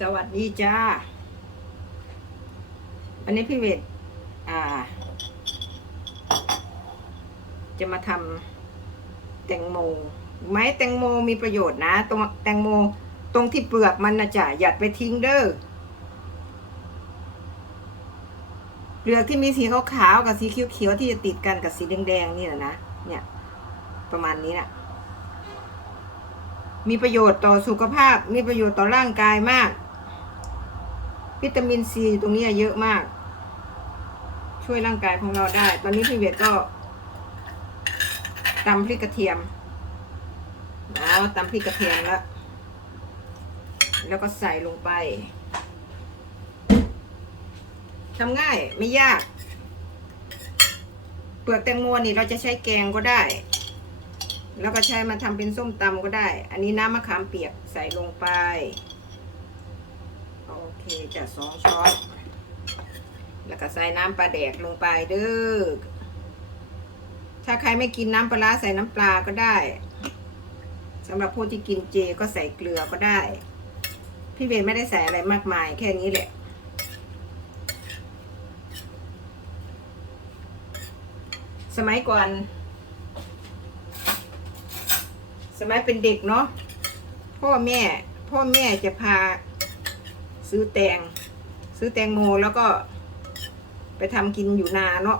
สวัสดีจ้า วันนี้พี่เวทอ่า จะมาทำแตงโมไม้แตงโมมีประโยชน์นะตรงแตงโมตรงที่เปลือกมันนะจ๊ะอย่าไปทิ้งเด้อเปลือกที่มีสีขาวๆกับสีเขียวๆที่จะติดกันกับสีแดงๆนี่แหละนะเนี่ย ประมาณนี้นะมีประโยชน์ต่อสุขภาพ มีประโยชน์ต่อร่างกายมาก วิตามินซีตรงนี้เยอะมาก ช่วยร่างกายของเราได้ ตอนนี้พี่เวทก็ตำพริกกระเทียมอ๋อตำพริกกระเทียมแล้ว แล้วก็ใส่ลงไปทำง่ายไม่ยาก เปลือกแตงโมนี่เราจะใช้แกงก็ได้ แล้วก็ใช้มาทำเป็นส้มตำก็ได้ อันนี้น้ำมะขามเปียกใส่ลงไป โอเคจะสองช้อน แล้วก็ใส่น้ำปลาแดกลงไปเด้อ ถ้าใครไม่กินน้ำปลาใส่น้ำปลาก็ได้สำหรับผู้ที่กินเจก็ใส่เกลือก็ได้ พี่เบนไม่ได้ใส่อะไรมากมายแค่นี้แหละสมัยก่อน สมัยเป็นเด็กเนาะพ่อแม่ พ่อแม่จะพา ซื้อแตง ซื้อแตงโมแล้วก็ ไปทำกินอยู่นาเนาะ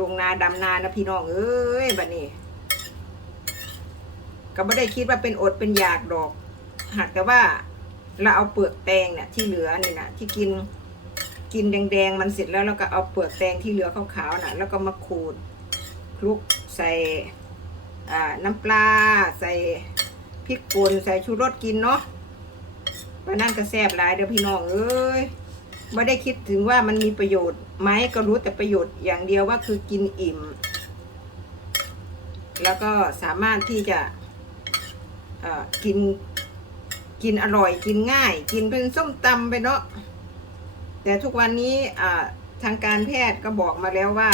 ลงนาดำนานะพี่น้องเอ้ยบัดนี้ก็ไม่ได้คิดว่าเป็นอดเป็นอยากดอก หากแต่ว่าเราเอาเปลือกแตงเนี่ยที่เหลือนี่นะที่กินกินแดงๆมันเสร็จแล้วเราก็เอาเปลือกแตงที่เหลือขาวๆน่ะ แล้วก็มาขูดคลุกใส่น้ำปลาใส่พริกป่นใส่ชูรสกินเนาะ ปานนั่นก็แซ่บหลายเด้อพี่น้องเอ้ยไม่ได้คิดถึงว่ามันมีประโยชน์ไหมก็รู้แต่ประโยชน์อย่างเดียวว่าคือกินอิ่ม แล้วก็สามารถที่จะกินกินอร่อยกินง่าย กินเป็นส้มตำไปเนาะแต่ทุกวันนี้ทางการแพทย์ก็บอกมาแล้วว่า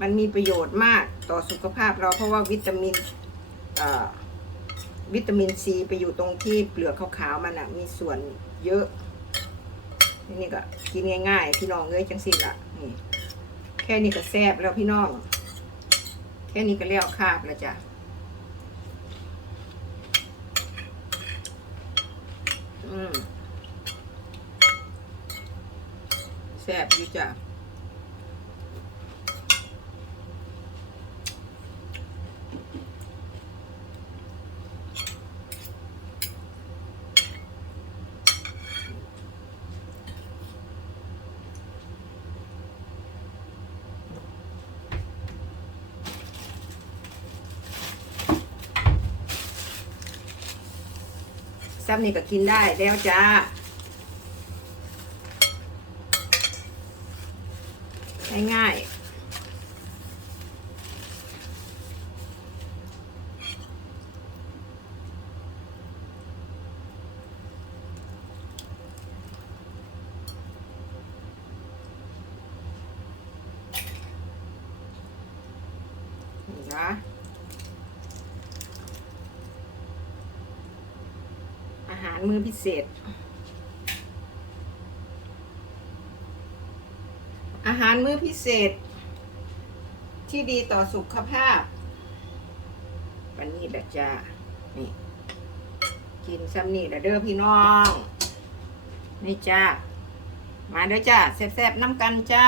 มันมีประโยชน์มากต่อสุขภาพเราเพราะว่าวิตามินอ่อ วิตามินซีไปอยู่ตรงที่เปลือกขาวๆมันอะมีส่วนเยอะ นี่ก็กินง่ายๆ พี่น้องเอ้ยจังสิละนี่แค่นี้ก็แซ่บแล้วพี่น้อง แค่นี้ก็เลี้ยวคาบแล้วจ้ะอืมแซ่บอยู่จ้ะ ซ้ำนี่ก็กินได้แล้วจ้าง่ายนะ อาหารมื้อพิเศษ อาหารมื้อพิเศษ ที่ดีต่อสุขภาพ วันนี้แหละจ้านี่ กินซ้ำนี่เด้อพี่น้อง นี่จ้า มาเด้อจ้าแซ่บๆน้ำกันจ้า